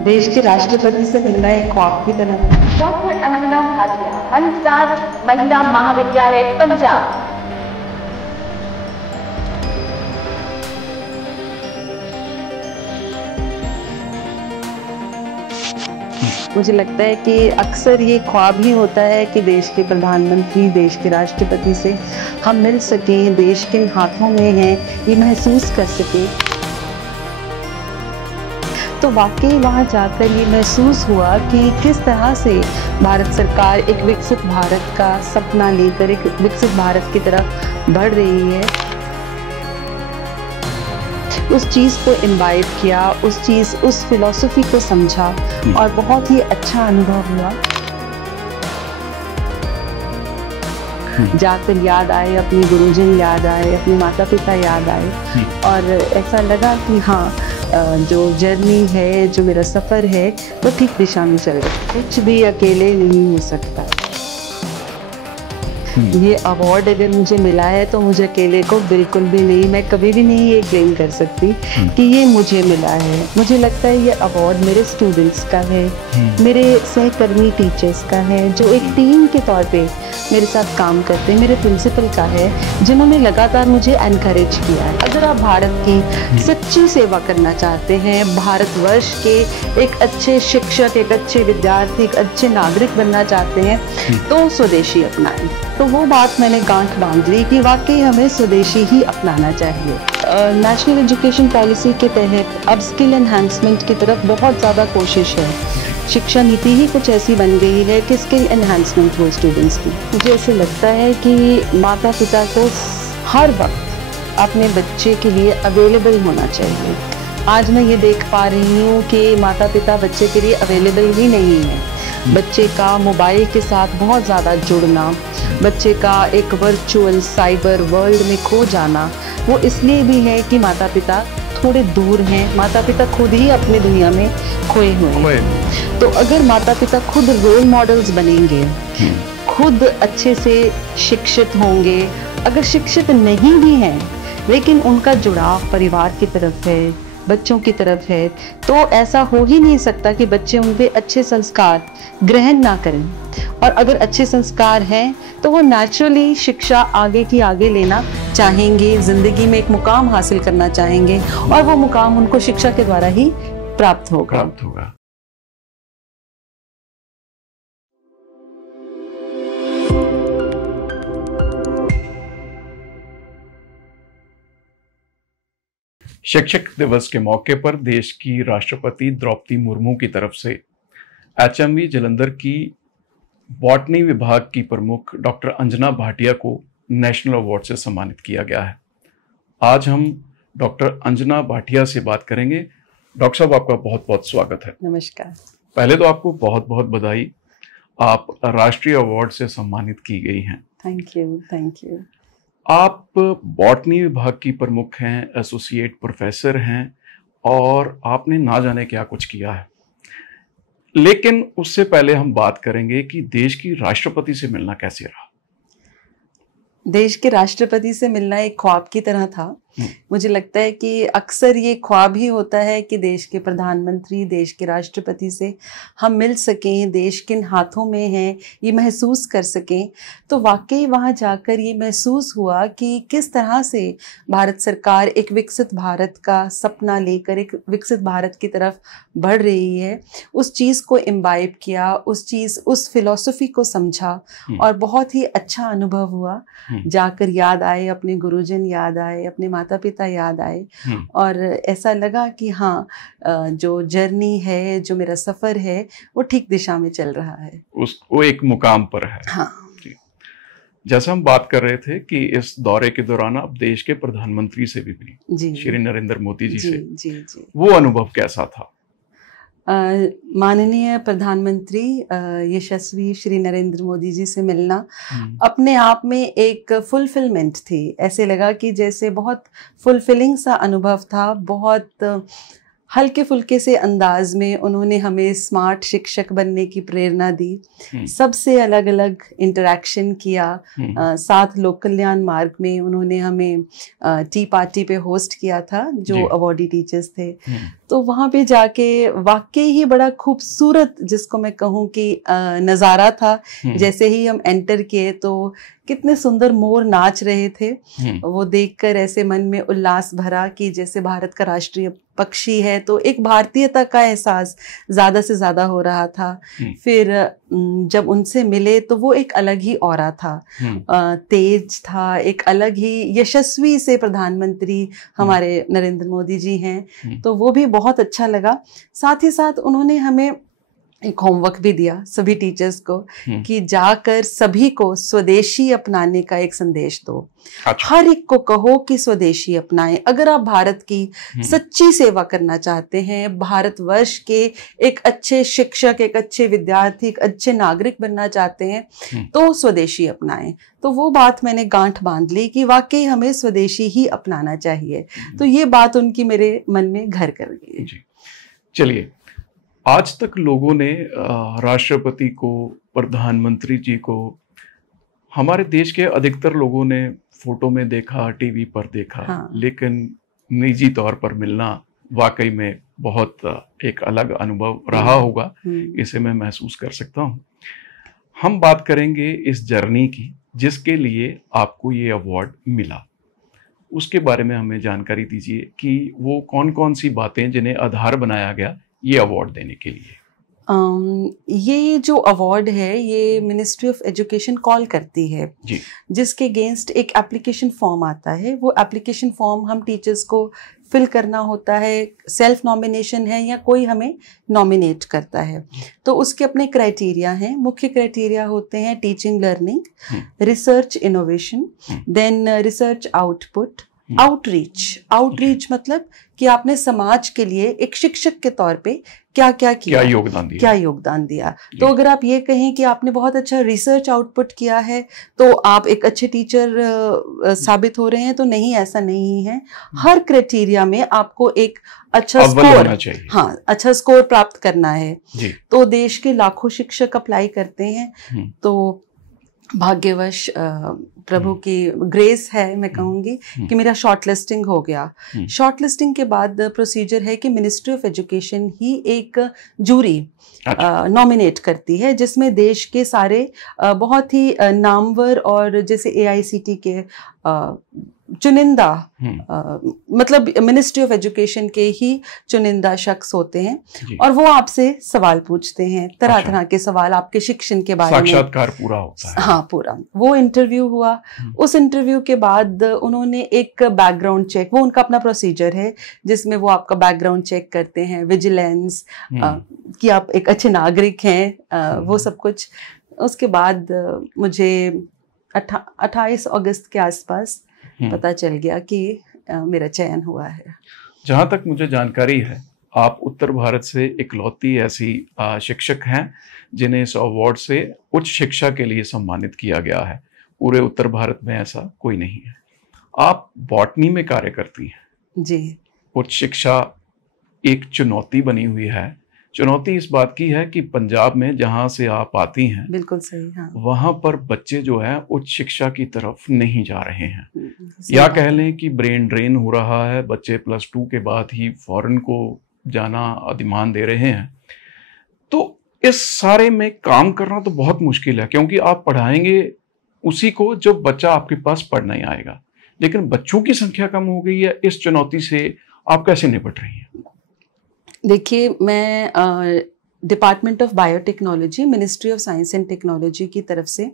देश के राष्ट्रपति से मिलना एक ख्वाब की तरह है। डॉक्टर अंजना भाटिया, अंसार महिला महाविद्यालय पंजाब। मुझे लगता है कि अक्सर ये ख्वाब ही होता है कि देश के प्रधानमंत्री, देश के राष्ट्रपति से हम मिल सकें, देश किन हाथों में है ये महसूस कर सकें। तो वाकई वहाँ जाकर ये महसूस हुआ कि किस तरह से भारत सरकार एक विकसित भारत का सपना लेकर एक विकसित भारत की तरफ बढ़ रही है। उस चीज़ को इम्बाइब किया, उस फिलॉसफी को समझा और बहुत ही अच्छा अनुभव हुआ। जाकर याद आए, अपने गुरुजन याद आए, अपने माता पिता याद आए और ऐसा लगा कि हाँ, जो जर्नी है, जो मेरा सफ़र है वो ठीक दिशा में चल रहा है। कुछ भी अकेले नहीं हो सकता। ये अवार्ड अगर मुझे मिला है तो मुझे अकेले को बिल्कुल भी नहीं, मैं कभी भी नहीं ये क्लेम कर सकती कि ये मुझे मिला है। मुझे लगता है ये अवार्ड मेरे स्टूडेंट्स का है, मेरे सहकर्मी टीचर्स का है, जो एक टीम के तौर पे मेरे साथ काम करते हैं, मेरे प्रिंसिपल का है, जिन्होंने लगातार मुझे एनकरेज किया है। अगर आप भारत की सच्ची सेवा करना चाहते हैं, भारतवर्ष के एक अच्छे शिक्षक, एक अच्छे विद्यार्थी, एक अच्छे नागरिक बनना चाहते हैं तो स्वदेशी अपनाएं। तो वो बात मैंने गांठ बांध ली कि वाकई हमें स्वदेशी ही अपनाना चाहिए। नेशनल एजुकेशन पॉलिसी के तहत अब स्किल एनहांसमेंट की तरफ बहुत ज़्यादा कोशिश है। शिक्षा नीति ही कुछ ऐसी बन गई है कि स्किल एनहांसमेंट हो स्टूडेंट्स की। मुझे ऐसे लगता है कि माता पिता को हर वक्त अपने बच्चे के लिए अवेलेबल होना चाहिए। आज मैं ये देख पा रही हूँ कि माता पिता बच्चे के लिए अवेलेबल ही नहीं है। बच्चे का मोबाइल के साथ बहुत ज़्यादा जुड़ना, बच्चे का एक वर्चुअल साइबर वर्ल्ड में खो जाना, वो इसलिए भी है कि माता पिता थोड़े दूर हैं, माता पिता खुद ही अपनी दुनिया में खोए हुए हैं। तो अगर माता पिता खुद रोल मॉडल्स बनेंगे, खुद अच्छे से शिक्षित होंगे, अगर शिक्षित नहीं भी हैं लेकिन उनका जुड़ाव परिवार की तरफ है, बच्चों की तरफ है, तो ऐसा हो ही नहीं सकता कि बच्चे उन पे अच्छे संस्कार ग्रहण ना करें। और अगर अच्छे संस्कार हैं तो वो नेचुरली शिक्षा आगे की आगे लेना चाहेंगे, जिंदगी में एक मुकाम हासिल करना चाहेंगे और वो मुकाम उनको शिक्षा के द्वारा ही प्राप्त होगा। शिक्षक दिवस के मौके पर देश की राष्ट्रपति द्रौपदी मुर्मू की तरफ से एचएमवी जालंधर की बॉटनी विभाग की प्रमुख डॉक्टर अंजना भाटिया को नेशनल अवार्ड से सम्मानित किया गया है। आज हम डॉक्टर अंजना भाटिया से बात करेंगे। डॉक्टर साहब, आपका बहुत बहुत स्वागत है। नमस्कार। पहले तो आपको बहुत बहुत बधाई, आप राष्ट्रीय अवार्ड से सम्मानित की गई हैं। Thank you. आप बॉटनी विभाग की प्रमुख हैं, एसोसिएट प्रोफेसर हैं और आपने ना जाने क्या कुछ किया है। लेकिन उससे पहले हम बात करेंगे कि देश की राष्ट्रपति से मिलना कैसे रहा। देश के राष्ट्रपति से मिलना एक ख्वाब की तरह था। मुझे लगता है कि अक्सर ये ख्वाब ही होता है कि देश के प्रधानमंत्री, देश के राष्ट्रपति से हम मिल सकें, देश किन हाथों में है ये महसूस कर सकें। तो वाकई वहाँ जाकर ये महसूस हुआ कि किस तरह से भारत सरकार एक विकसित भारत का सपना लेकर एक विकसित भारत की तरफ बढ़ रही है। उस चीज़ को इम्बाइब किया, उस फिलॉसफी को समझा और बहुत ही अच्छा अनुभव हुआ। जाकर याद आए, अपने गुरुजन याद आए, अपने माता पिता याद आए और ऐसा लगा कि हाँ, जो जर्नी है, जो मेरा सफ़र है वो ठीक दिशा में चल रहा है, वो एक मुकाम पर है। हाँ। जैसा हम बात कर रहे थे कि इस दौरे के दौरान आप देश के प्रधानमंत्री से भी मिली, श्री नरेंद्र मोदी जी से। जी। वो अनुभव कैसा था? माननीय प्रधानमंत्री यशस्वी श्री नरेंद्र मोदी जी से मिलना अपने आप में एक फुलफिलमेंट थी। ऐसे लगा कि जैसे बहुत फुलफिलिंग सा अनुभव था, बहुत हल्के फुल्के से अंदाज में उन्होंने हमें स्मार्ट शिक्षक बनने की प्रेरणा दी। सबसे अलग अलग इंटरेक्शन किया। साथ लोक कल्याण मार्ग में उन्होंने हमें टी पार्टी पे होस्ट किया था, जो अवॉर्डी टीचर्स थे। तो वहाँ पे जाके वाकई ही बड़ा खूबसूरत, जिसको मैं कहूँ कि नज़ारा था। जैसे ही हम एंटर किए तो कितने सुंदर मोर नाच रहे थे। वो देखकर ऐसे मन में उल्लास भरा कि जैसे भारत का राष्ट्रीय पक्षी है, तो एक भारतीयता का एहसास ज्यादा से ज्यादा हो रहा था। फिर जब उनसे मिले तो वो एक अलग ही ऑरा था, तेज था, एक अलग ही यशस्वी से प्रधानमंत्री हमारे नरेंद्र मोदी जी हैं, तो वो भी बहुत अच्छा लगा। साथ ही साथ उन्होंने हमें एक होमवर्क भी दिया सभी टीचर्स को कि जाकर सभी को स्वदेशी अपनाने का एक संदेश दो। हर एक को कहो कि स्वदेशी अपनाएं। अगर आप भारत की सच्ची सेवा करना चाहते हैं, भारतवर्ष के एक अच्छे शिक्षक, एक अच्छे विद्यार्थी, एक अच्छे नागरिक बनना चाहते हैं, तो स्वदेशी अपनाएं। तो वो बात मैंने गांठ बांध ली कि वाकई हमें स्वदेशी ही अपनाना चाहिए। तो ये बात उनकी मेरे मन में घर कर गई। चलिए, आज तक लोगों ने राष्ट्रपति को, प्रधानमंत्री जी को, हमारे देश के अधिकतर लोगों ने फोटो में देखा, टीवी पर देखा, लेकिन निजी तौर पर मिलना वाकई में बहुत एक अलग अनुभव रहा होगा। इसे मैं महसूस कर सकता हूँ। हम बात करेंगे इस जर्नी की जिसके लिए आपको ये अवार्ड मिला। उसके बारे में हमें जानकारी दीजिए कि वो कौन कौन सी बातें जिन्हें आधार बनाया गया ये अवार्ड देने के लिए। ये जो अवार्ड है ये मिनिस्ट्री ऑफ एजुकेशन कॉल करती है जी, जिसके अगेंस्ट एक एप्लीकेशन फॉर्म आता है। वो एप्लीकेशन फॉर्म हम टीचर्स को फिल करना होता है। सेल्फ नॉमिनेशन है या कोई हमें नॉमिनेट करता है, तो उसके अपने क्राइटेरिया हैं। मुख्य क्राइटेरिया होते हैं teaching learning, research innovation, then research output, outreach मतलब कि आपने समाज के लिए एक शिक्षक के तौर पे क्या क्या किया, क्या योगदान दिया। तो अगर आप ये कहें कि आपने बहुत अच्छा रिसर्च आउटपुट किया है तो आप एक अच्छे टीचर साबित हो रहे हैं, तो नहीं, ऐसा नहीं है। हर क्राइटेरिया में आपको एक अच्छा स्कोर, अच्छा स्कोर प्राप्त करना है। तो देश के लाखों शिक्षक अप्लाई करते हैं। तो भाग्यवश प्रभु की ग्रेस है, मैं कहूँगी कि मेरा शॉर्टलिस्टिंग हो गया। शॉर्टलिस्टिंग के बाद प्रोसीजर है कि मिनिस्ट्री ऑफ एजुकेशन ही एक जूरी नॉमिनेट करती है, जिसमें देश के सारे बहुत ही नामवर और जैसे AICT के चुनिंदा मतलब मिनिस्ट्री ऑफ एजुकेशन के ही चुनिंदा शख्स होते हैं, और वो आपसे सवाल पूछते हैं, तरह तरह के सवाल आपके शिक्षण के बारे में। साक्षात्कार पूरा होता है। हाँ, पूरा। वो इंटरव्यू हुआ। उस इंटरव्यू के बाद उन्होंने एक बैकग्राउंड चेक, वो उनका अपना प्रोसीजर है जिसमें वो आपका बैकग्राउंड चेक करते हैं, विजिलेंस, कि आप एक अच्छे नागरिक हैं, वो सब कुछ। उसके बाद मुझे 28 अगस्त के आसपास पता चल गया कि मेरा चयन हुआ है। जहाँ तक मुझे जानकारी है, आप उत्तर भारत से इकलौती ऐसी शिक्षक हैं जिन्हें इस अवार्ड से उच्च शिक्षा के लिए सम्मानित किया गया है। पूरे उत्तर भारत में ऐसा कोई नहीं है। आप बॉटनी में कार्य करती हैं जी। उच्च शिक्षा एक चुनौती बनी हुई है। चुनौती इस बात की है कि पंजाब में जहाँ से आप आती हैं, बिल्कुल सही, हाँ, वहाँ पर बच्चे जो है उच्च शिक्षा की तरफ नहीं जा रहे हैं, या कह लें कि ब्रेन ड्रेन हो रहा है। बच्चे +2 के बाद ही फॉरेन को जाना अधिमान दे रहे हैं। तो इस सारे में काम करना तो बहुत मुश्किल है, क्योंकि आप पढ़ाएंगे उसी को जो बच्चा आपके पास पढ़ने आएगा, लेकिन बच्चों की संख्या कम हो गई है। इस चुनौती से आप कैसे निपट रही हैं? देखिए, मैं department of biotechnology, ministry of science and technology की तरफ से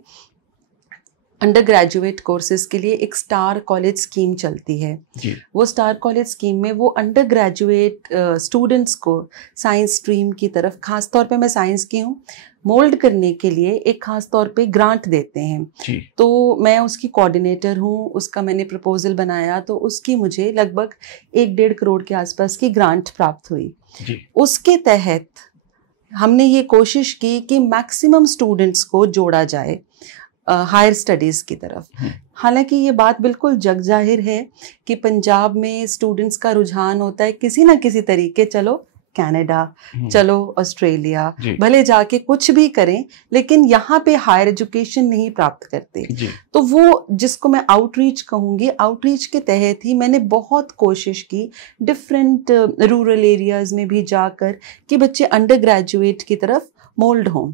अंडर ग्रेजुएट कोर्सेज के लिए एक स्टार कॉलेज स्कीम चलती है जी। वो स्टार कॉलेज स्कीम में वो अंडर ग्रेजुएट स्टूडेंट्स को साइंस स्ट्रीम की तरफ, खास तौर पे मैं साइंस की हूँ, मोल्ड करने के लिए एक खास तौर पे ग्रांट देते हैं जी। तो मैं उसकी कोऑर्डिनेटर हूँ। उसका मैंने प्रपोजल बनाया, तो उसकी मुझे लगभग 1-1.5 करोड़ के आसपास की ग्रांट प्राप्त हुई जी। उसके तहत हमने ये कोशिश की कि मैक्सिमम स्टूडेंट्स को जोड़ा जाए। हायर स्टडीज की तरफ। हालांकि ये बात बिल्कुल जग जाहिर है कि पंजाब में स्टूडेंट्स का रुझान होता है किसी ना किसी तरीके, चलो कनाडा, चलो ऑस्ट्रेलिया, भले जाके कुछ भी करें, लेकिन यहाँ पे हायर एजुकेशन नहीं प्राप्त करते। तो वो जिसको मैं आउटरीच कहूँगी, आउटरीच के तहत ही मैंने बहुत कोशिश की डिफरेंट रूरल एरियाज में भी जाकर कि बच्चे अंडर ग्रेजुएट की तरफ मोल्ड हों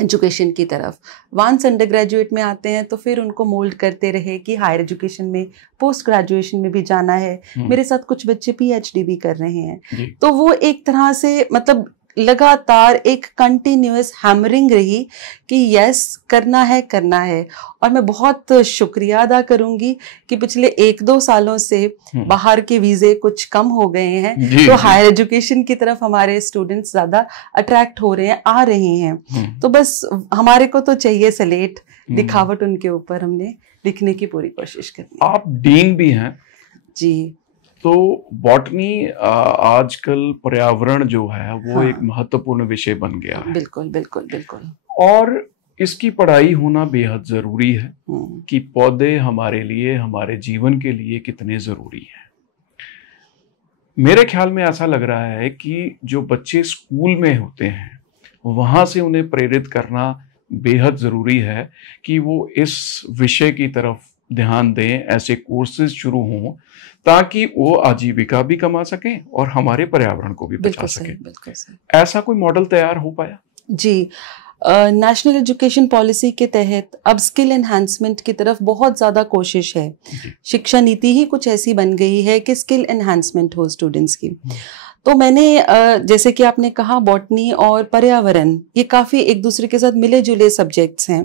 एजुकेशन की तरफ। वंस अंडर ग्रेजुएट में आते हैं तो फिर उनको मोल्ड करते रहे कि हायर एजुकेशन में, पोस्ट ग्रेजुएशन में भी जाना है। मेरे साथ कुछ बच्चे पीएचडी भी कर रहे हैं। तो वो एक तरह से मतलब लगातार एक कंटिन्यूअस हैमरिंग रही कि यस करना है। और मैं बहुत शुक्रिया अदा करूंगी कि पिछले 1-2 सालों से बाहर के वीजे कुछ कम हो गए हैं, तो हायर एजुकेशन की तरफ हमारे स्टूडेंट्स ज्यादा अट्रैक्ट हो रहे हैं, आ रहे हैं। तो बस हमारे को तो चाहिए सलेट, दिखावट उनके ऊपर हमने लिखने की पूरी कोशिश करनी। आप डीन भी हैं जी। तो बॉटनी आजकल पर्यावरण जो है वो एक महत्वपूर्ण विषय बन गया है। बिल्कुल बिल्कुल बिल्कुल। और इसकी पढ़ाई होना बेहद जरूरी है कि पौधे हमारे लिए, हमारे जीवन के लिए कितने जरूरी हैं। मेरे ख्याल में ऐसा लग रहा है कि जो बच्चे स्कूल में होते हैं वहां से उन्हें प्रेरित करना बेहद जरूरी है कि वो इस विषय की तरफ ध्यान दें, ऐसे कोर्सेज शुरू हों ताकि वो आजीविका भी कमा सकें और हमारे पर्यावरण को भी बचा सकें। बिल्कुल सही। ऐसा कोई मॉडल तैयार हो पाया? जी, नेशनल एजुकेशन पॉलिसी के तहत अब स्किल एनहांसमेंट की तरफ बहुत ज़्यादा कोशिश है। शिक्षा नीति ही कुछ ऐसी बन गई है कि स्किल एनहांसमेंट हो स्टूडेंट्स की। तो मैंने जैसे कि आपने कहा बॉटनी और पर्यावरण ये काफ़ी एक दूसरे के साथ मिले जुले सब्जेक्ट्स हैं।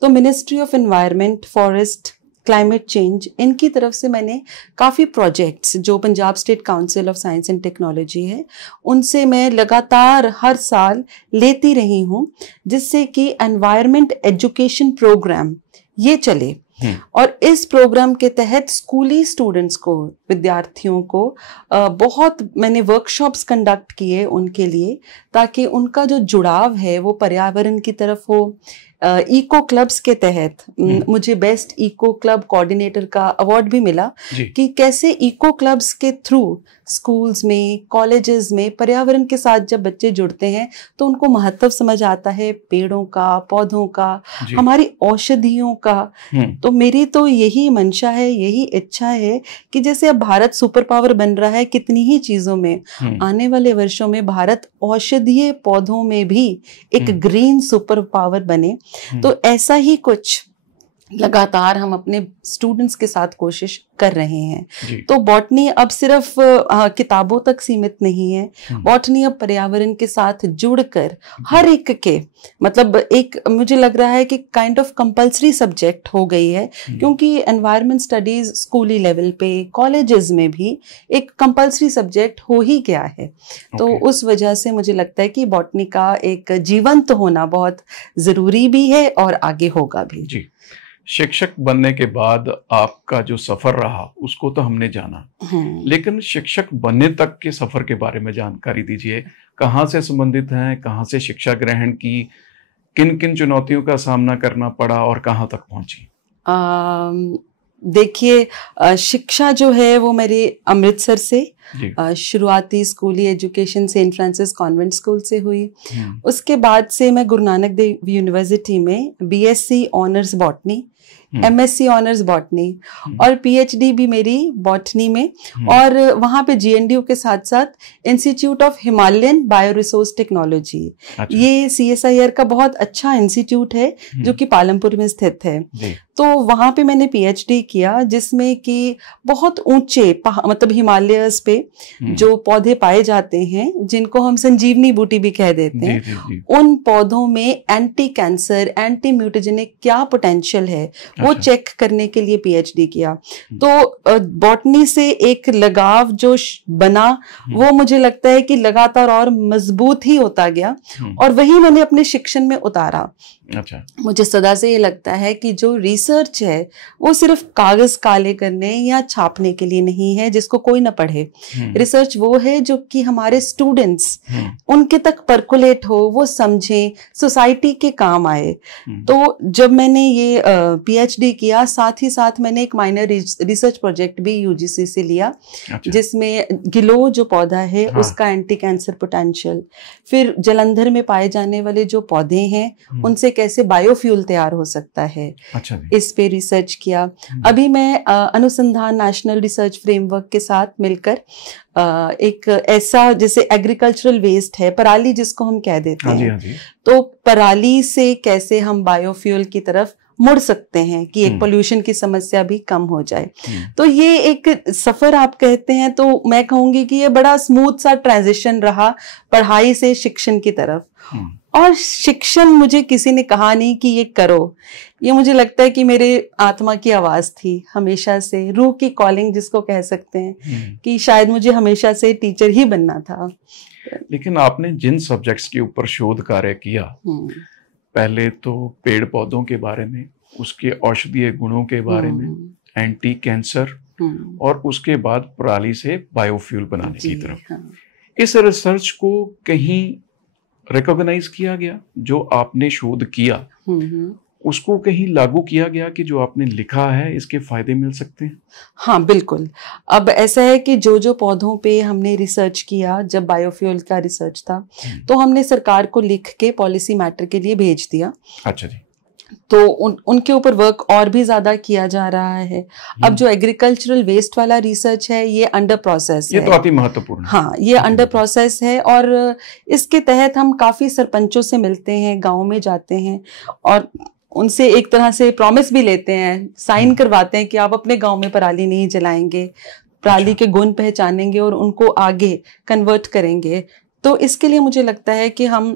तो ministry of environment, forest, climate change, इनकी तरफ से मैंने काफ़ी प्रोजेक्ट्स जो Punjab state council of science and technology है उनसे मैं लगातार हर साल लेती रही हूँ, जिससे कि एनवायरनमेंट एजुकेशन प्रोग्राम ये चले। और इस प्रोग्राम के तहत स्कूली स्टूडेंट्स को, विद्यार्थियों को बहुत मैंने वर्कशॉप्स कंडक्ट किए उनके लिए, ताकि उनका जो जुड़ाव है वो पर्यावरण की तरफ हो। इको क्लब्स के तहत मुझे बेस्ट इको क्लब कोऑर्डिनेटर का अवार्ड भी मिला कि कैसे इको क्लब्स के थ्रू स्कूल्स में, कॉलेजेस में पर्यावरण के साथ जब बच्चे जुड़ते हैं तो उनको महत्व समझ आता है पेड़ों का, पौधों का, हमारी औषधियों का। तो मेरी तो यही मंशा है, यही इच्छा है कि जैसे अब भारत सुपर पावर बन रहा है कितनी ही चीजों में, आने वाले वर्षों में भारत औषधीय पौधों में भी एक ग्रीन सुपर पावर बने। तो ऐसा ही कुछ लगातार हम अपने स्टूडेंट्स के साथ कोशिश कर रहे हैं। तो बॉटनी अब सिर्फ किताबों तक सीमित नहीं है। बॉटनी अब पर्यावरण के साथ जुड़कर हर एक के, मतलब एक मुझे लग रहा है कि काइंड ऑफ कंपल्सरी सब्जेक्ट हो गई है, क्योंकि एनवायरनमेंट स्टडीज स्कूली लेवल पे, कॉलेजेस में भी एक कंपल्सरी सब्जेक्ट हो ही गया है। तो उस वजह से मुझे लगता है कि बॉटनी का एक जीवंत होना बहुत जरूरी भी है और आगे होगा भी। जी। शिक्षक बनने के बाद आपका जो सफर रहा उसको तो हमने जाना, लेकिन शिक्षक बनने तक के सफर के बारे में जानकारी दीजिए। कहाँ से संबंधित हैं, कहाँ से शिक्षा ग्रहण की, किन किन चुनौतियों का सामना करना पड़ा और कहाँ तक पहुंची? देखिए, शिक्षा जो है वो मेरे अमृतसर से शुरुआती स्कूली education Saint Francis Convent School से हुई। उसके बाद से मैं गुरु नानक देव यूनिवर्सिटी में BSc honours botany, MSc honours botany और पीएचडी भी मेरी बॉटनी में, और वहाँ पे जीएनडीयू के साथ साथ institute of Himalayan bio resource technology, ये सीएसआईआर का बहुत अच्छा इंस्टीट्यूट है जो कि पालमपुर में स्थित है। तो वहाँ पे मैंने पीएचडी किया, जिसमें कि बहुत ऊंचे मतलब हिमालयस पे जो पौधे पाए जाते हैं, जिनको हम संजीवनी बूटी भी कह देते हैं, उन पौधों में एंटी कैंसर, एंटी म्यूटेजेनिक क्या पोटेंशियल है वो चेक करने के लिए पीएचडी किया। तो बॉटनी से एक लगाव जो बना वो मुझे लगता है कि लगातार और मजबूत ही होता गया, और वही मैंने अपने शिक्षण में उतारा। अच्छा। मुझे सदा से ये लगता है कि जो रिसर्च है वो सिर्फ कागज काले करने या छापने के लिए नहीं है जिसको कोई ना पढ़े। रिसर्च वो है जो कि हमारे स्टूडेंट्स उनके तक परकुलेट हो, वो समझें, सोसाइटी के काम आए। तो जब मैंने ये पीएचडी किया, साथ ही साथ मैंने एक माइनर रिसर्च प्रोजेक्ट भी यूजीसी से लिया। अच्छा। जिसमें गिलो जो पौधा है उसका एंटी कैंसर पोटेंशियल, फिर जलंधर में पाए जाने वाले जो पौधे हैं उनसे कैसे बायोफ्यूल तैयार हो सकता है। अच्छा। इस पे रिसर्च किया। अभी मैं अनुसंधान नेशनल रिसर्च फ्रेमवर्क के साथ मिलकर एक ऐसा, जैसे एग्रीकल्चरल वेस्ट है, पराली जिसको हम कह देते हैं, तो पराली से कैसे हम बायोफ्यूल की तरफ मुड़ सकते हैं कि एक पोल्यूशन की समस्या भी कम हो जाए। तो ये एक सफर आप कहते हैं, तो मैं कहूंगी कि ये बड़ा स्मूथ सा ट्रांजिशन रहा पढ़ाई से शिक्षण की तरफ। और शिक्षण मुझे किसी ने कहा नहीं कि ये करो, ये मुझे लगता है कि मेरे आत्मा की आवाज थी हमेशा से, रूह की कॉलिंग जिसको कह सकते हैं, कि शायद मुझे हमेशा से टीचर ही बनना था। लेकिन आपने जिन सब्जेक्ट्स के ऊपर शोध कार्य किया, पहले तो पेड़ पौधों के बारे में, उसके औषधीय गुणों के बारे में, एंटी कैंसर, और उसके बाद पराली से बायोफ्यूल बनाने की तरफ, इस रिसर्च को कहीं रिकॉग्नाइज किया गया? जो आपने शोध किया उसको कहीं लागू किया गया कि जो आपने लिखा है इसके फायदे मिल सकते हैं? हाँ बिल्कुल। अब ऐसा है कि जो जो पौधों पे हमने रिसर्च किया, जब बायोफ्यूल का रिसर्च था, तो हमने सरकार को लिख के पॉलिसी मैटर के लिए भेज दिया। अच्छा जी। तो उनके ऊपर वर्क और भी ज्यादा किया जा रहा है। अब जो एग्रीकल्चरल वेस्ट वाला रिसर्च है ये अंडर प्रोसेस है। ये तो अति महत्वपूर्ण है। हाँ, ये अंडर प्रोसेस है, और इसके तहत हम काफी सरपंचों से मिलते हैं, गाँव में जाते हैं और उनसे एक तरह से प्रॉमिस भी लेते हैं, साइन करवाते हैं कि आप अपने गांव में पराली नहीं जलाएंगे, पराली के गुण पहचानेंगे और उनको आगे कन्वर्ट करेंगे। तो इसके लिए मुझे लगता है कि हम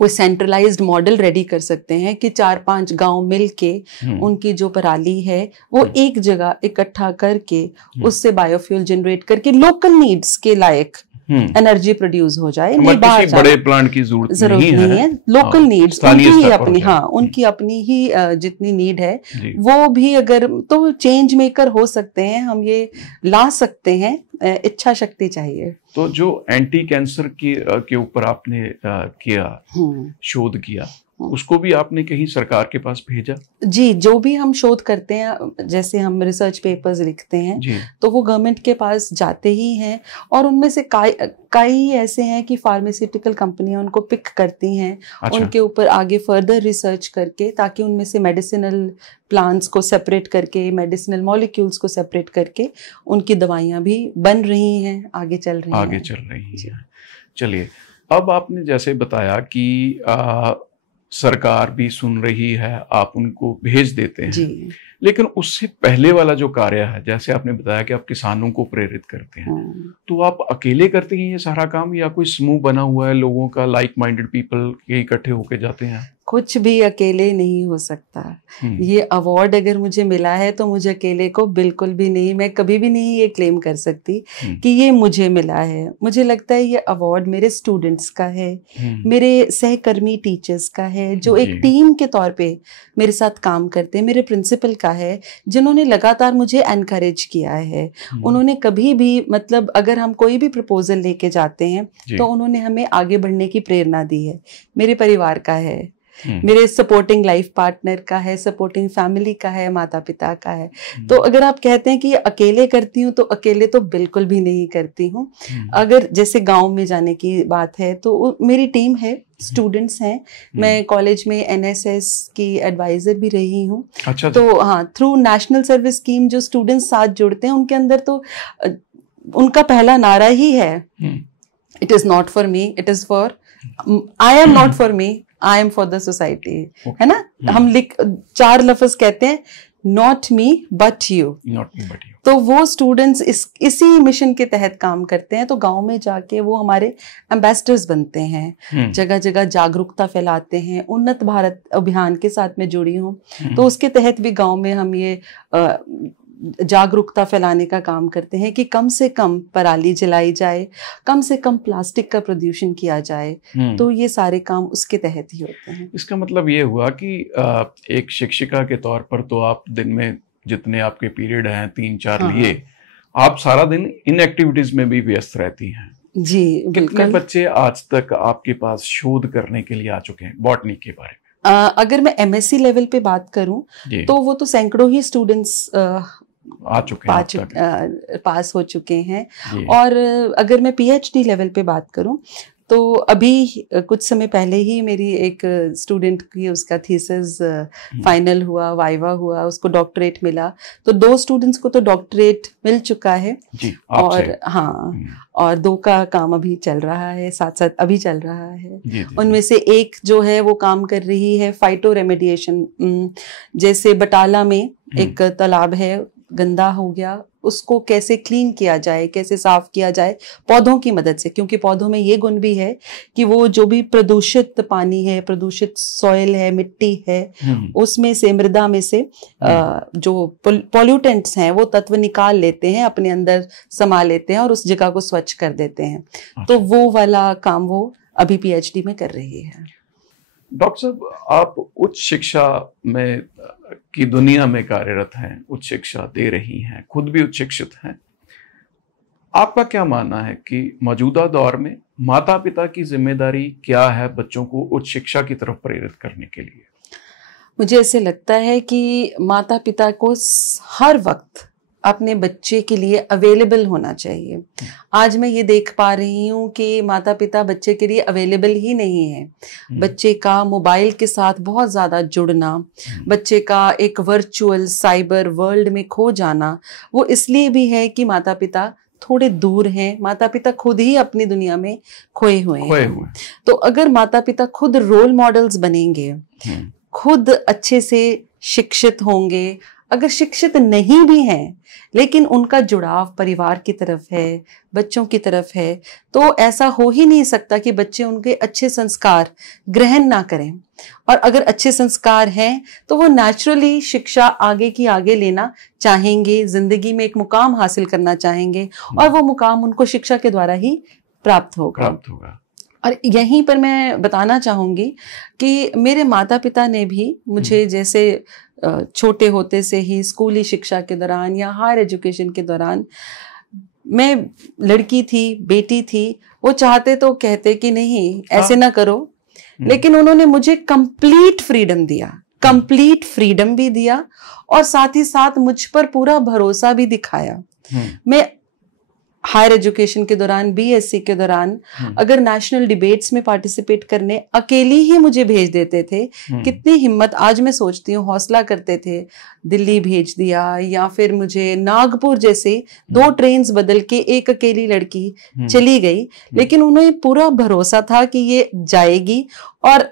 कोई सेंट्रलाइज्ड मॉडल रेडी कर सकते हैं कि 4-5 गांव मिलके उनकी जो पराली है वो एक जगह इकट्ठा करके उससे बायोफ्यूल जनरेट करके लोकल नीड्स के लायक एनर्जी प्रोड्यूस हो जाए। नहीं, बाहर बड़े प्लांट की जरूरत नहीं है। लोकल नीड्स उनकी ही अपनी, हाँ उनकी अपनी ही जितनी नीड है वो भी, अगर तो चेंज मेकर हो सकते हैं, हम ये ला सकते हैं, इच्छा शक्ति चाहिए। तो जो एंटी कैंसर के ऊपर आपने किया, शोध किया, उसको भी आपने कहीं सरकार के पास भेजा? जी, जो भी हम शोध करते हैं, जैसे हम रिसर्च पेपर्स लिखते हैं, तो वो गवर्नमेंट के पास जाते ही हैं, और उनमें से कई ऐसे हैं कि फार्मास्यूटिकल कंपनियां उनको पिक करती हैं। अच्छा। उनके ऊपर आगे फर्दर रिसर्च करके, ताकि उनमें से मेडिसिनल प्लांट्स को सेपरेट करके, मेडिसिनल मॉलिक्यूल्स को सेपरेट करके उनकी दवाइयां भी बन रही हैं, आगे चल रही हैं। चलिए, अब आपने जैसे बताया कि सरकार भी सुन रही है, आप उनको भेज देते हैं जी। लेकिन उससे पहले वाला जो कार्य है, जैसे आपने बताया कि आप किसानों को प्रेरित करते हैं, तो आप अकेले करते हैं ये सारा काम, या कोई समूह बना हुआ है लोगों का, लाइक माइंडेड पीपल के इकट्ठे होके जाते हैं? कुछ भी अकेले नहीं हो सकता। ये अवार्ड अगर मुझे मिला है तो मुझे अकेले को बिल्कुल भी नहीं, मैं कभी भी नहीं ये क्लेम कर सकती कि ये मुझे मिला है। मुझे लगता है ये अवार्ड मेरे स्टूडेंट्स का है, मेरे सहकर्मी टीचर्स का है, जो एक टीम के तौर पे मेरे साथ काम करते हैं, मेरे प्रिंसिपल का है, जिन्होंने लगातार मुझे एनकरेज किया है। उन्होंने कभी भी, मतलब अगर हम कोई भी प्रपोजल लेके जाते हैं तो उन्होंने हमें आगे बढ़ने की प्रेरणा दी है। मेरे परिवार का है, मेरे सपोर्टिंग लाइफ पार्टनर का है, सपोर्टिंग फैमिली का है, माता पिता का है। तो अगर आप कहते हैं कि अकेले करती हूँ, तो अकेले तो बिल्कुल भी नहीं करती हूँ। अगर जैसे गांव में जाने की बात है तो मेरी टीम है, स्टूडेंट्स हैं। मैं कॉलेज में एनएसएस की एडवाइजर भी रही हूँ। अच्छा। तो हाँ, थ्रू नेशनल सर्विस स्कीम जो स्टूडेंट्स साथ जुड़ते हैं, उनके अंदर तो उनका पहला नारा ही है, it is not for me, it is for, I am not for me, I am for the society, है ना। हम 4 लफ्ज कहते हैं, नॉट मी बट यू, तो वो स्टूडेंट्स इसी मिशन के तहत काम करते हैं। तो गांव में जाके वो हमारे एम्बेसडर्स बनते हैं, जगह जगह जागरूकता फैलाते हैं। उन्नत भारत अभियान के साथ में जुड़ी हूँ, तो उसके तहत भी गांव में हम ये जागरूकता फैलाने का काम करते हैं कि कम से कम पराली जलाई जाए, कम से कम प्लास्टिक का प्रदूषण किया जाए। तो ये सारे काम उसके तहत ही होते हैं। इसका मतलब ये हुआ कि एक शिक्षिका के तौर पर तो आप दिन में जितने आपके पीरियड हैं 3-4 लिए, आप सारा दिन इन एक्टिविटीज में भी व्यस्त रहती हैं। जी कितने बच्चे आज तक आपके पास शोध करने के लिए आ चुके हैं बॉटनी के बारे में? अगर मैं MSc लेवल पे बात करूं तो वो तो सैकड़ों ही स्टूडेंट्स आ चुके हैं, पास हो चुके हैं। और अगर मैं PhD लेवल पे बात करूं तो अभी कुछ समय पहले ही मेरी एक स्टूडेंट की उसका थीसिस फाइनल हुआ, वाइवा हुआ, उसको डॉक्टरेट मिला। तो 2 स्टूडेंट्स को तो डॉक्टरेट मिल चुका है जी, और और 2 का काम अभी चल रहा है, साथ साथ अभी चल रहा है। उनमें से एक जो है वो काम कर रही है फाइटो रेमेडिएशन। जैसे बटाला में एक तालाब है, गंदा हो गया, उसको कैसे क्लीन किया जाए, कैसे साफ किया जाए पौधों की मदद से, क्योंकि पौधों में ये गुण भी है कि वो जो भी प्रदूषित पानी है, प्रदूषित सॉइल है, मिट्टी है, उसमें से, मृदा में से जो पॉल्यूटेंट्स हैं वो तत्व निकाल लेते हैं, अपने अंदर समा लेते हैं और उस जगह को स्वच्छ कर देते हैं। तो वो वाला काम वो अभी PhD में कर रही है। डॉक्टर साहब, आप उच्च शिक्षा में की दुनिया में कार्यरत हैं, उच्च शिक्षा दे रही हैं, खुद भी उच्च शिक्षित हैं। आपका क्या मानना है कि मौजूदा दौर में माता पिता की जिम्मेदारी क्या है बच्चों को उच्च शिक्षा की तरफ प्रेरित करने के लिए? मुझे ऐसे लगता है कि माता पिता को हर वक्त अपने बच्चे के लिए अवेलेबल होना चाहिए। आज मैं ये देख पा रही हूँ कि माता पिता बच्चे के लिए अवेलेबल ही नहीं है। बच्चे का मोबाइल के साथ बहुत ज़्यादा जुड़ना, बच्चे का एक वर्चुअल साइबर वर्ल्ड में खो जाना, वो इसलिए भी है कि माता पिता थोड़े दूर हैं, माता पिता खुद ही अपनी दुनिया में खोए हुए हैं। तो अगर माता पिता खुद रोल मॉडल्स बनेंगे, खुद अच्छे से शिक्षित होंगे, अगर शिक्षित नहीं भी हैं लेकिन उनका जुड़ाव परिवार की तरफ है, बच्चों की तरफ है, तो ऐसा हो ही नहीं सकता कि बच्चे उनके अच्छे संस्कार ग्रहण ना करें। और अगर अच्छे संस्कार हैं तो वो नेचुरली शिक्षा आगे की आगे लेना चाहेंगे, जिंदगी में एक मुकाम हासिल करना चाहेंगे और वो मुकाम उनको शिक्षा के द्वारा ही प्राप्त होगा। और यहीं पर मैं बताना चाहूंगी कि मेरे माता पिता ने भी मुझे जैसे छोटे होते से ही स्कूली शिक्षा के दौरान या हायर एजुकेशन के दौरान, मैं लड़की थी, बेटी थी, वो चाहते तो कहते कि नहीं ऐसे ना करो, लेकिन उन्होंने मुझे कंप्लीट फ्रीडम दिया, कंप्लीट फ्रीडम भी दिया और साथ ही साथ मुझ पर पूरा भरोसा भी दिखाया। मैं हायर एजुकेशन के दौरान, BSc के दौरान अगर नेशनल डिबेट्स में पार्टिसिपेट करने अकेली ही मुझे भेज देते थे, कितनी हिम्मत, आज मैं सोचती हूँ, हौसला करते थे, दिल्ली भेज दिया या फिर मुझे नागपुर जैसे 2 ट्रेन्स बदल के एक अकेली लड़की चली गई, लेकिन उन्हें पूरा भरोसा था कि ये जाएगी और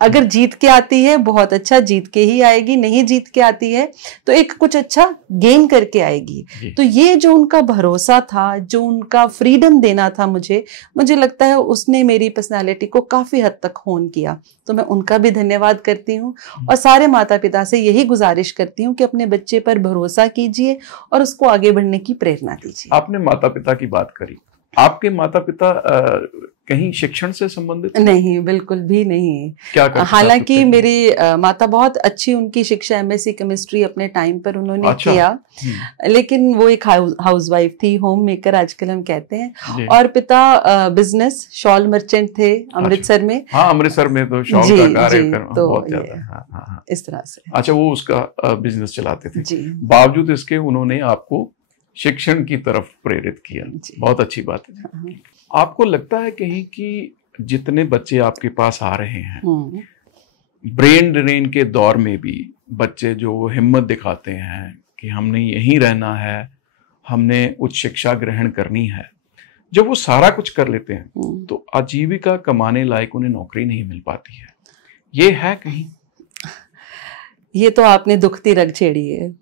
अगर जीत के आती है बहुत अच्छा, जीत के ही आएगी, नहीं जीत के आती है तो एक कुछ अच्छा गेन करके आएगी। तो ये जो उनका भरोसा था, जो उनका फ्रीडम देना था मुझे लगता है उसने मेरी पर्सनालिटी को काफी हद तक होन किया। तो मैं उनका भी धन्यवाद करती हूँ और सारे माता पिता से यही गुजारिश करती हूँ कि अपने बच्चे पर भरोसा कीजिए और उसको आगे बढ़ने की प्रेरणा दीजिए। आपने माता पिता की बात करी, आपके माता पिता कहीं शिक्षण से संबंधित? नहीं, बिल्कुल भी नहीं। क्या हालांकि मेरी माता बहुत अच्छी, उनकी शिक्षा MSc केमिस्ट्री अपने टाइम पर उन्होंने किया, लेकिन वो एक हाउसवाइफ थी, होम मेकर आजकल हम कहते हैं। और पिता बिजनेस शॉल मर्चेंट थे अमृतसर में। हाँ, अमृतसर में तो शॉल का कार्य तो बहुत ज्यादा इस तरह से। अच्छा, वो उसका बिजनेस चलाते थे। बावजूद इसके उन्होंने आपको शिक्षण की तरफ प्रेरित किया, बहुत अच्छी बात है। आपको लगता है कहीं कि जितने बच्चे आपके पास आ रहे हैं, ब्रेन ड्रेन के दौर में भी बच्चे जो हिम्मत दिखाते हैं कि हमने यहीं रहना है, हमने उच्च शिक्षा ग्रहण करनी है, जब वो सारा कुछ कर लेते हैं तो आजीविका कमाने लायक उन्हें नौकरी नहीं मिल पाती है, ये है कहीं? ये तो आपने दुखती रग छेड़ी है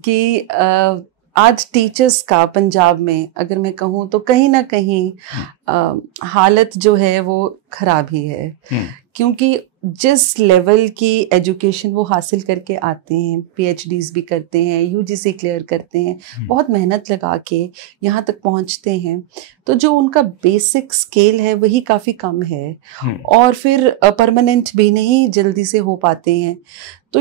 कि आज टीचर्स का पंजाब में अगर मैं कहूँ तो कहीं ना कहीं हालत जो है वो खराब ही है, क्योंकि जिस लेवल की एजुकेशन वो हासिल करके आते हैं, पीएचडीज भी करते हैं, यूजीसी क्लियर करते हैं, बहुत मेहनत लगा के यहाँ तक पहुँचते हैं, तो जो उनका बेसिक स्केल है वही काफ़ी कम है और फिर परमानेंट भी नहीं जल्दी से हो पाते हैं। तो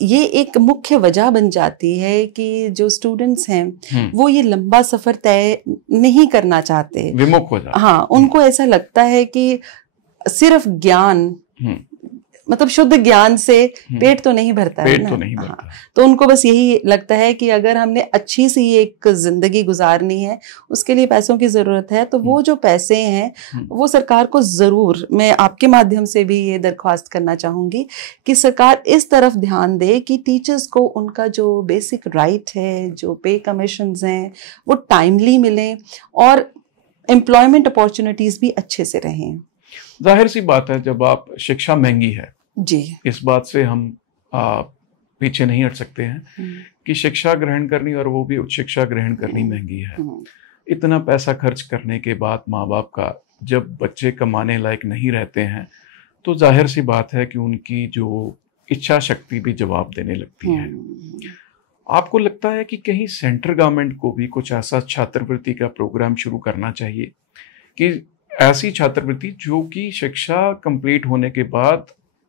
ये एक मुख्य वजह बन जाती है कि जो स्टूडेंट्स हैं वो ये लंबा सफर तय नहीं करना चाहते, विमुख हो जाते। हाँ, उनको ऐसा लगता है कि सिर्फ ज्ञान मतलब शुद्ध ज्ञान से पेट तो नहीं भरता है ना। तो नहीं भरता। हाँ, तो उनको बस यही लगता है कि अगर हमने अच्छी सी एक जिंदगी गुजारनी है उसके लिए पैसों की जरूरत है, तो वो जो पैसे हैं वो सरकार को जरूर, मैं आपके माध्यम से भी ये दरख्वास्त करना चाहूंगी कि सरकार इस तरफ ध्यान दे कि टीचर्स को उनका जो बेसिक राइट है, जो पे कमीशंस हैं, वो टाइमली मिलें और एम्प्लॉयमेंट अपॉर्चुनिटीज भी अच्छे से रहें। जाहिर सी बात है, जब आप शिक्षा महंगी है जी, इस बात से हम पीछे नहीं हट सकते हैं कि शिक्षा ग्रहण करनी, और वो भी उच्च शिक्षा ग्रहण करनी महंगी है। इतना पैसा खर्च करने के बाद माँ बाप का जब बच्चे कमाने लायक नहीं रहते हैं तो जाहिर सी बात है कि उनकी जो इच्छा शक्ति भी जवाब देने लगती है। आपको लगता है कि कहीं सेंट्रल गवर्नमेंट को भी कुछ ऐसा छात्रवृत्ति का प्रोग्राम शुरू करना चाहिए कि ऐसी छात्रवृत्ति जो कि शिक्षा कंप्लीट होने के बाद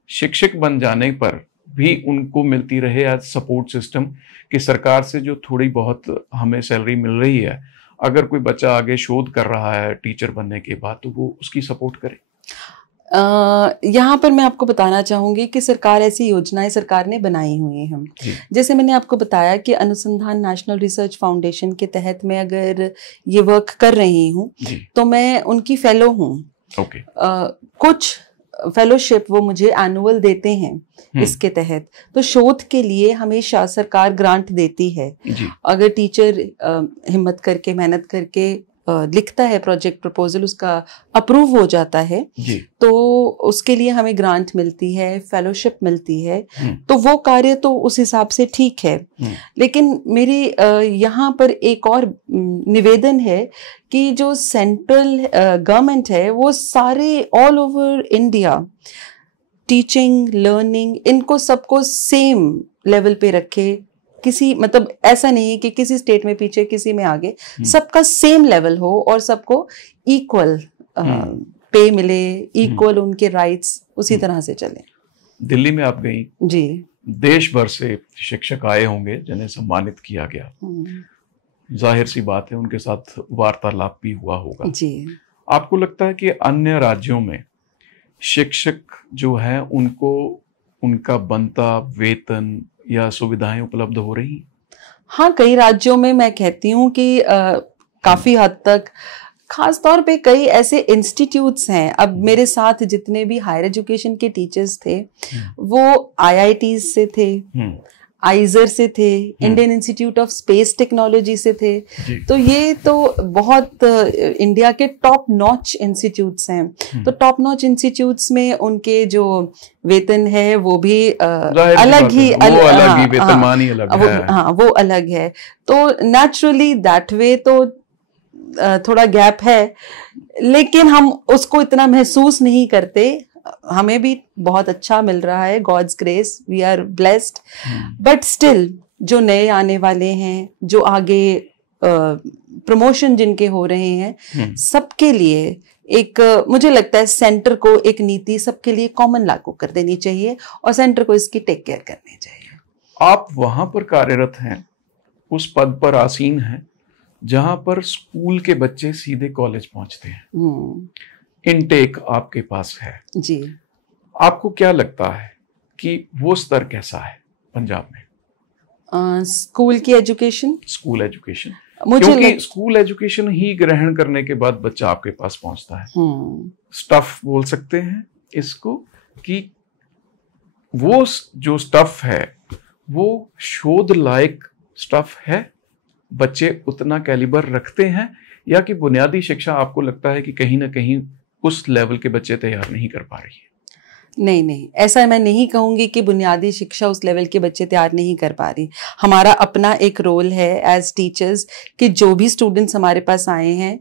शिक्षक बन जाने पर भी उनको मिलती रहे एज सपोर्ट सिस्टम, कि सरकार से जो थोड़ी बहुत हमें सैलरी मिल रही है, अगर कोई बच्चा आगे शोध कर रहा है टीचर बनने के बाद तो वो उसकी सपोर्ट करे। यहाँ पर मैं आपको बताना चाहूंगी कि सरकार ऐसी योजनाएं सरकार ने बनाई हुई हैं। जैसे मैंने आपको बताया कि अनुसंधान नेशनल रिसर्च फाउंडेशन के तहत मैं अगर ये वर्क कर रही हूँ तो मैं उनकी फेलो हूँ। कुछ फेलोशिप वो मुझे एनुअल देते हैं इसके तहत, तो शोध के लिए हमेशा सरकार ग्रांट देती है। अगर टीचर हिम्मत करके मेहनत करके लिखता है प्रोजेक्ट प्रपोजल, उसका अप्रूव हो जाता है तो उसके लिए हमें ग्रांट मिलती है, फेलोशिप मिलती है, तो वो कार्य तो उस हिसाब से ठीक है। लेकिन मेरी यहाँ पर एक और निवेदन है कि जो सेंट्रल गवर्नमेंट है वो सारे all over India teaching, learning, इनको सबको सेम लेवल पे रखे। किसी मतलब ऐसा नहीं कि किसी स्टेट में पीछे किसी में आगे, सबका सेम लेवल हो और सबको इक्वल पे मिले, इक्वल उनके राइट्स उसी तरह से चले। दिल्ली में आप गई जी, देश भर से शिक्षक आए होंगे जिन्हें सम्मानित किया गया, जाहिर सी बात है उनके साथ वार्तालाप भी हुआ होगा जी। आपको लगता है कि अन्य राज्यों में शिक्षक जो है उनको उनका बनता वेतन या सुविधाएं उपलब्ध हो रही? हाँ, कई राज्यों में मैं कहती हूँ कि काफी हद तक, खास तौर पे कई ऐसे इंस्टीट्यूट्स हैं। अब मेरे साथ जितने भी हायर एजुकेशन के टीचर्स थे वो IITs से थे, आइजर से थे, Indian institute of space technology से थे, तो ये तो बहुत इंडिया के टॉप नॉच इंस्टीट्यूट्स हैं। तो टॉप नॉच इंस्टीट्यूट्स में उनके जो वेतन है वो भी अलग ही वेतनमान ही अलग है। हाँ, वो अलग है। तो नेचुरली दैट वे तो थोड़ा गैप है, लेकिन हम उसको इतना महसूस नहीं करते। हमें भी बहुत अच्छा मिल रहा है, God's grace, we are blessed. But still जो नए आने वाले हैं, जो आगे प्रमोशन जिनके हो रहे हैं, सबके लिए एक मुझे लगता है सेंटर को एक नीति सबके लिए कॉमन लागू कर देनी चाहिए और सेंटर को इसकी टेक केयर करनी चाहिए। आप वहां पर कार्यरत हैं, उस पद पर आसीन हैं जहां पर स्कूल के बच्चे सीधे कॉलेज पहुंचते हैं, इनटेक आपके पास है जी। आपको क्या लगता है कि वो स्तर कैसा है पंजाब में? स्कूल की एजुकेशन, स्कूल एजुकेशन, क्योंकि स्कूल एजुकेशन ही ग्रहण करने के बाद बच्चा आपके पास पहुंचता है। स्टफ बोल सकते हैं इसको कि वो जो स्टफ है वो शोध लायक स्टफ है, बच्चे उतना कैलिबर रखते हैं, या कि बुनियादी शिक्षा आपको लगता है कि कहीं ना कहीं उस लेवल के बच्चे तैयार नहीं कर पा रही है? नहीं, ऐसा मैं नहीं कहूंगी कि बुनियादी शिक्षा उस लेवल के बच्चे तैयार नहीं कर पा रही। हमारा अपना एक रोल है एज टीचर्स कि जो भी स्टूडेंट्स हमारे पास आए हैं,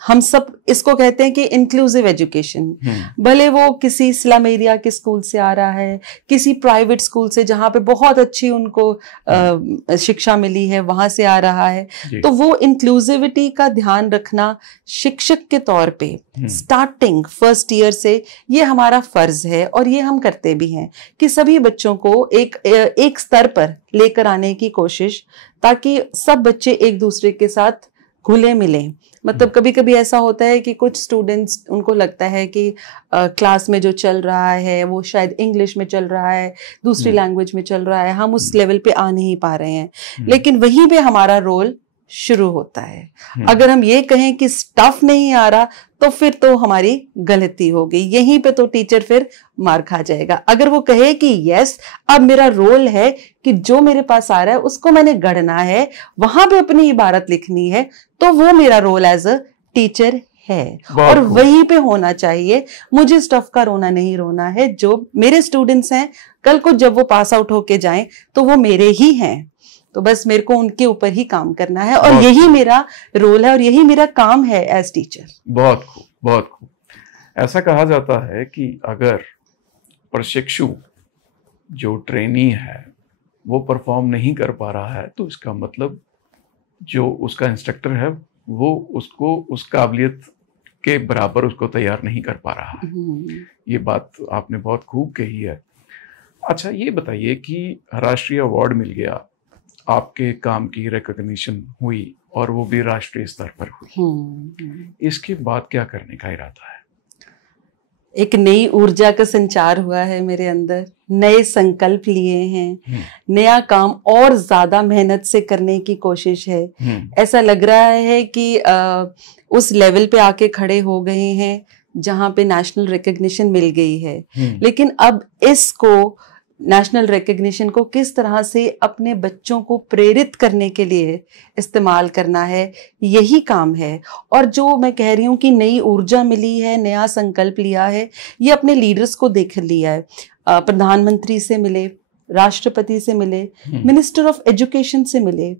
हम सब इसको कहते हैं कि इंक्लूसिव एजुकेशन, भले वो किसी स्लम एरिया के स्कूल से आ रहा है, किसी प्राइवेट स्कूल से जहाँ पे बहुत अच्छी उनको शिक्षा मिली है वहां से आ रहा है, तो वो इंक्लूसिविटी का ध्यान रखना शिक्षक के तौर पे स्टार्टिंग फर्स्ट ईयर से ये हमारा फर्ज है, और ये हम करते भी हैं कि सभी बच्चों को एक स्तर पर लेकर आने की कोशिश, ताकि सब बच्चे एक दूसरे के साथ घुले मिले। मतलब कभी कभी ऐसा होता है कि कुछ स्टूडेंट्स, उनको लगता है कि क्लास में जो चल रहा है वो शायद इंग्लिश में चल रहा है, दूसरी लैंग्वेज में चल रहा है, हम उस लेवल पे आ नहीं पा रहे हैं, लेकिन वहीं पे हमारा रोल शुरू होता है। अगर हम ये कहें कि स्टफ नहीं आ रहा तो फिर तो हमारी गलती हो गई, यहीं पे तो टीचर फिर मार खा जाएगा। अगर वो कहे कि यस अब मेरा रोल है कि जो मेरे पास आ रहा है उसको मैंने गढ़ना है, वहां पे अपनी इबारत लिखनी है, तो वो मेरा रोल एज अ टीचर है, और वहीं पे होना चाहिए। मुझे स्टफ का रोना नहीं रोना है, जो मेरे स्टूडेंट्स हैं कल को जब वो पास आउट होके जाएं तो वो मेरे ही हैं, तो बस मेरे को उनके ऊपर ही काम करना है, और यही मेरा रोल है और यही मेरा काम है एज टीचर। बहुत खूब, बहुत खूब। ऐसा कहा जाता है कि अगर प्रशिक्षु जो ट्रेनी है वो परफॉर्म नहीं कर पा रहा है तो इसका मतलब जो उसका इंस्ट्रक्टर है वो उसको उस काबिलियत के बराबर उसको तैयार नहीं कर पा रहा है। ये बात आपने बहुत खूब कही है। अच्छा, ये बताइए कि राष्ट्रीय अवार्ड मिल गया, आपके काम की रिकॉग्निशन हुई और वो भी राष्ट्रीय स्तर पर हुई, इसके बाद क्या करने का इरादा है? एक नई ऊर्जा का संचार हुआ है मेरे अंदर, नए संकल्प लिए हैं, नया काम और ज्यादा मेहनत से करने की कोशिश है। ऐसा लग रहा है कि उस लेवल पे आके खड़े हो गए हैं जहां पे नेशनल रिकॉग्निशन मिल गई है, लेकिन अब इसको नेशनल रिकॉग्निशन को किस तरह से अपने बच्चों को प्रेरित करने के लिए इस्तेमाल करना है, यही काम है। और जो मैं कह रही हूँ कि नई ऊर्जा मिली है, नया संकल्प लिया है, ये अपने लीडर्स को देख लिया है। प्रधानमंत्री से मिले, राष्ट्रपति से मिले, मिनिस्टर ऑफ एजुकेशन से मिले,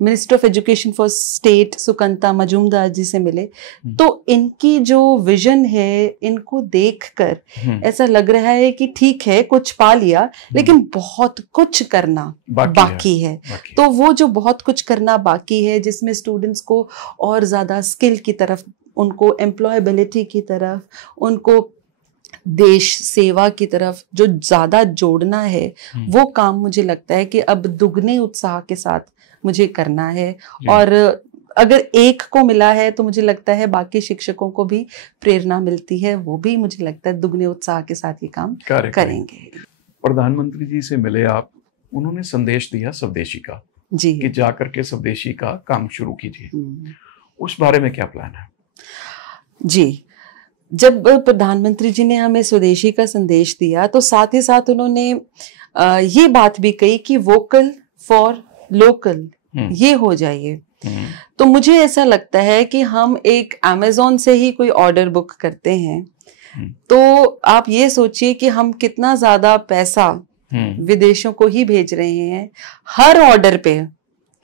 minister of education for state Sukanta Majumdar ji से मिले, तो इनकी जो विजन है इनको देखकर ऐसा लग रहा है कि ठीक है कुछ पा लिया, लेकिन बहुत कुछ करना बाकी है। तो वो जो बहुत कुछ करना बाकी है, जिसमें स्टूडेंट्स को और ज्यादा स्किल की तरफ, उनको एम्प्लॉयबिलिटी की तरफ, उनको देश सेवा की तरफ जो ज्यादा जोड़ना है, वो काम मुझे लगता है कि अब दुगने उत्साह के साथ मुझे करना है। और अगर एक को मिला है तो मुझे लगता है बाकी शिक्षकों को भी प्रेरणा मिलती है, वो भी मुझे लगता है दुगने उत्साह के साथ ये काम करेंगे। प्रधानमंत्री जी से मिले आप, उन्होंने संदेश दिया स्वदेशी का जी, कि जाकर के स्वदेशी का काम शुरू कीजिए, उस बारे में क्या प्लान है? जी, जब प्रधानमंत्री जी ने हमें स्वदेशी का संदेश दिया तो साथ ही साथ उन्होंने ये बात भी कही कि वोकल फॉर लोकल ये हो जाइए। तो मुझे ऐसा लगता है कि हम एक अमेज़न से ही कोई ऑर्डर बुक करते हैं तो आप ये सोचिए कि हम कितना ज्यादा पैसा विदेशों को ही भेज रहे हैं, हर ऑर्डर पे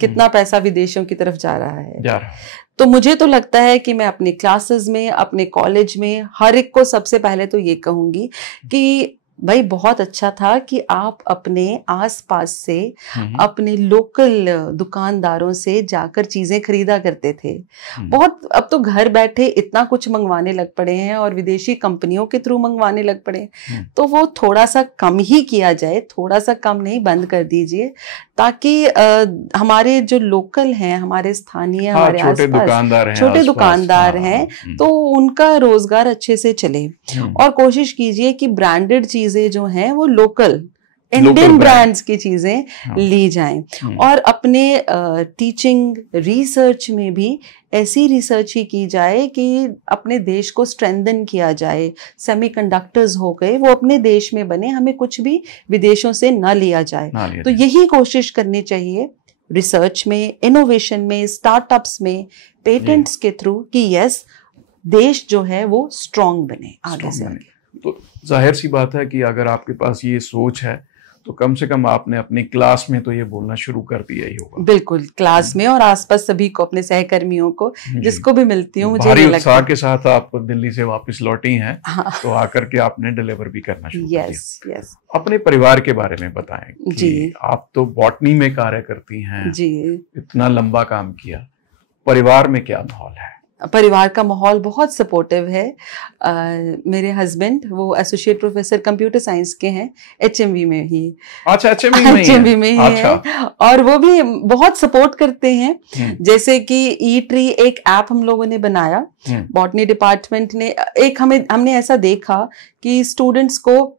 कितना पैसा विदेशों की तरफ जा रहा है। तो मुझे तो लगता है कि मैं अपनी क्लासेस में, अपने कॉलेज में हर एक को सबसे पहले तो ये कहूंगी कि भाई बहुत अच्छा था कि आप अपने आसपास से अपने लोकल दुकानदारों से जाकर चीजें खरीदा करते थे। बहुत अब तो घर बैठे इतना कुछ मंगवाने लग पड़े हैं और विदेशी कंपनियों के थ्रू मंगवाने लग पड़े, तो वो थोड़ा सा कम ही किया जाए, थोड़ा सा कम नहीं, बंद कर दीजिए, ताकि हमारे जो लोकल हैं, हमारे स्थानीय, हमारे आसपास छोटे दुकानदार हैं तो उनका रोजगार अच्छे से चले। और कोशिश कीजिए कि ब्रांडेड चीजें जो हैं वो लोकल इंडियन ब्रांड्स की चीजें ली जाएं। और अपने टीचिंग रिसर्च में भी ऐसी रिसर्च ही की जाए कि अपने देश को स्ट्रेंथन किया जाए। सेमीकंडक्टर्स हो गए, वो अपने देश में बने, हमें कुछ भी विदेशों से ना लिया जाए। तो यही कोशिश करनी चाहिए रिसर्च में, इनोवेशन में, स्टार्टअप्स में, पेटेंट्स के थ्रू कि यस देश जो है वो स्ट्रांग बने आगे से आगे। तो जाहिर सी बात है कि अगर आपके पास ये सोच है तो कम से कम आपने अपनी क्लास में तो ये बोलना शुरू कर दिया ही होगा। बिल्कुल, क्लास में और आसपास सभी को, अपने सहकर्मियों को, जिसको भी मिलती हूँ, मुझे भारी नहीं उत्साह लगता। के साथ आप दिल्ली से वापस लौटी हैं। हाँ। तो आकर के आपने डिलीवर भी करना शुरू कर यस दिया। यस अपने परिवार के बारे में बताएं कि जी। आप तो बॉटनी में कार्य करती हैं, जी। इतना लंबा काम किया, परिवार में क्या माहौल है? परिवार का माहौल बहुत सपोर्टिव है। मेरे हस्बैंड वो एसोसिएट प्रोफेसर कंप्यूटर साइंस के हैं, एचएमवी में ही। अच्छा, एचएमवी में ही है। और वो भी बहुत सपोर्ट करते हैं। जैसे कि ई ट्री एक ऐप हम लोगों ने बनाया, बॉटनी डिपार्टमेंट ने। हमने ऐसा देखा कि स्टूडेंट्स को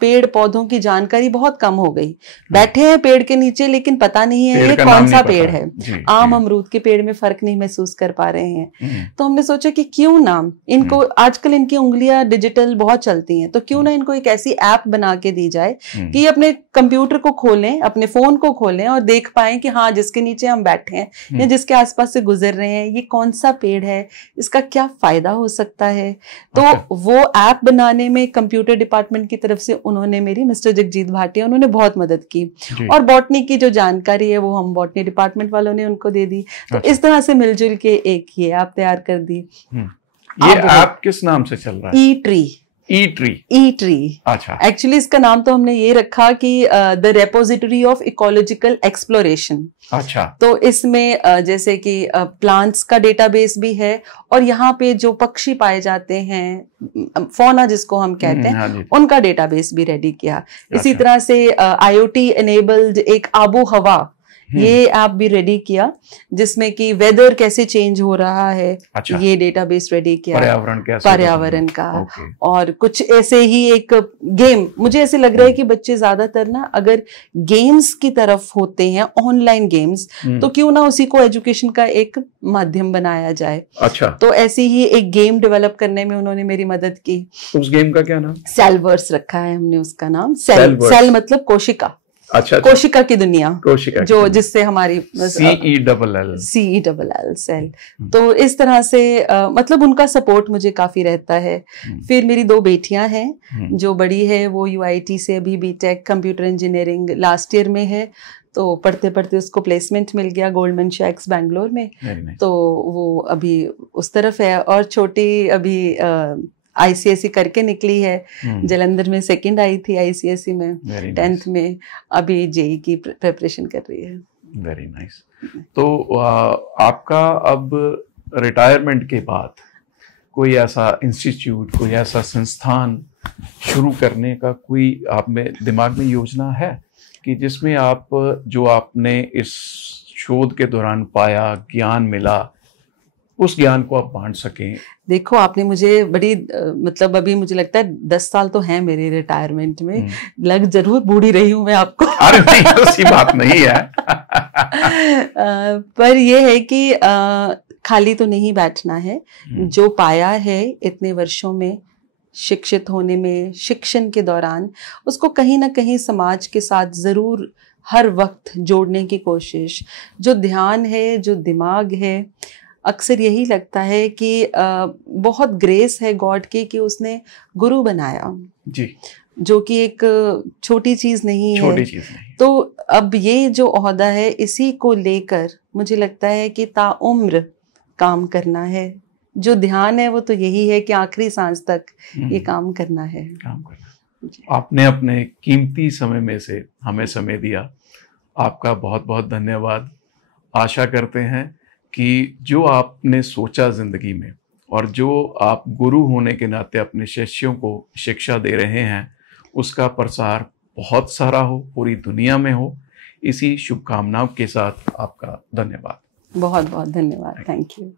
पेड़ पौधों की जानकारी बहुत कम हो गई। बैठे हैं पेड़ के नीचे, लेकिन पता नहीं है ये कौन सा पेड़ है। आम अमरूद के पेड़ में फर्क नहीं महसूस कर पा रहे हैं। तो हमने सोचा कि क्यों ना इनको, आजकल इनकी उंगलियां डिजिटल बहुत चलती हैं, तो क्यों ना इनको एक ऐसी ऐप बना के दी जाए कि अपने कंप्यूटर को खोलें, अपने फोन को खोलें और देख पाएं कि हाँ, जिसके नीचे हम बैठे हैं या जिसके आसपास से गुजर रहे हैं, ये कौन सा पेड़ है, इसका क्या फायदा हो सकता है। तो वो ऐप बनाने में कंप्यूटर डिपार्टमेंट की तरफ से उन्होंने, मेरी मिस्टर जगजीत भाटिया, उन्होंने बहुत मदद की। और बॉटनी की जो जानकारी है वो हम बॉटनी डिपार्टमेंट वालों ने उनको दे दी। तो इस तरह से मिलजुल के एक ये ऐप तैयार कर दी। ये ऐप किस नाम से चल रहा है? ई ट्री। ई ट्री। ई ट्री। अच्छा। एक्चुअली इसका नाम तो हमने ये रखा कि the repository of ecological exploration. अच्छा। तो इसमें जैसे कि प्लांट्स का डेटाबेस भी है, और यहाँ पे जो पक्षी पाए जाते हैं, फौना जिसको हम कहते हैं, उनका डेटाबेस भी रेडी किया। इसी तरह से IoT एनेबल्ड एक आबो हवा, ये ऐप भी रेडी किया, जिसमें कि वेदर कैसे चेंज हो रहा है। अच्छा। ये डेटाबेस रेडी किया, पर्यावरण का। और कुछ ऐसे ही एक गेम, मुझे ऐसे लग रहा है कि बच्चे ज्यादातर ना अगर गेम्स की तरफ होते हैं, ऑनलाइन गेम्स, तो क्यों ना उसी को एजुकेशन का एक माध्यम बनाया जाए। अच्छा। तो ऐसी ही एक गेम डेवलप करने में उन्होंने मेरी मदद की। उस गेम का क्या नाम? सेलवर्स रखा है हमने उसका नाम। सेल मतलब कोशिका। अच्छा। कोशिका की दुनिया, कोशिका जो जिससे हमारी CELL सेल। तो इस तरह से मतलब उनका सपोर्ट मुझे काफी रहता है। फिर मेरी 2 बेटियां हैं। जो बड़ी है वो UIT से अभी BTech computer engineering last year में है। तो पढ़ते पढ़ते उसको प्लेसमेंट मिल गया गोल्डमैन सैक्स बैंगलोर में। तो वो अभी उस तरफ है। और छोटी अभी ICSE करके निकली है, जालंधर में सेकंड आई थी ICSE में 10th में। अभी JEE की प्रिपरेशन कर रही है। Very nice. तो आपका अब रिटायरमेंट के बाद कोई ऐसा इंस्टीट्यूट, कोई ऐसा संस्थान शुरू करने का कोई आप में दिमाग में योजना है कि जिसमें आप जो आपने इस शोध के दौरान पाया, ज्ञान मिला, उस ज्ञान को आप बांट सकें? देखो, आपने मुझे बड़ी मतलब अभी मुझे लगता है 10 साल तो हैं मेरे रिटायरमेंट में। लग जरूर बूढ़ी रही हूँ मैं आपको। अरे नहीं, ऐसी बात नहीं है। पर ये है कि खाली तो नहीं बैठना है। जो पाया है इतने वर्षों में शिक्षित होने में, शिक्षण के दौरान, उसको कहीं ना कहीं समाज के साथ जरूर हर वक्त जोड़ने की कोशिश। जो ध्यान है, जो दिमाग है, अक्सर यही लगता है कि बहुत ग्रेस है गॉड की कि उसने गुरु बनाया जी, जो कि एक छोटी चीज नहीं है। तो अब ये जो ओहदा है, इसी को लेकर मुझे लगता है कि ताउम्र काम करना है। जो ध्यान है वो तो यही है कि आखिरी सांस तक ये काम करना है। आपने अपने कीमती समय में से हमें समय दिया, आपका बहुत बहुत धन्यवाद। आशा करते हैं कि जो आपने सोचा जिंदगी में और जो आप गुरु होने के नाते अपने शिष्यों को शिक्षा दे रहे हैं, उसका प्रसार बहुत सारा हो, पूरी दुनिया में हो। इसी शुभकामनाओं के साथ आपका धन्यवाद। बहुत बहुत धन्यवाद। Thank you.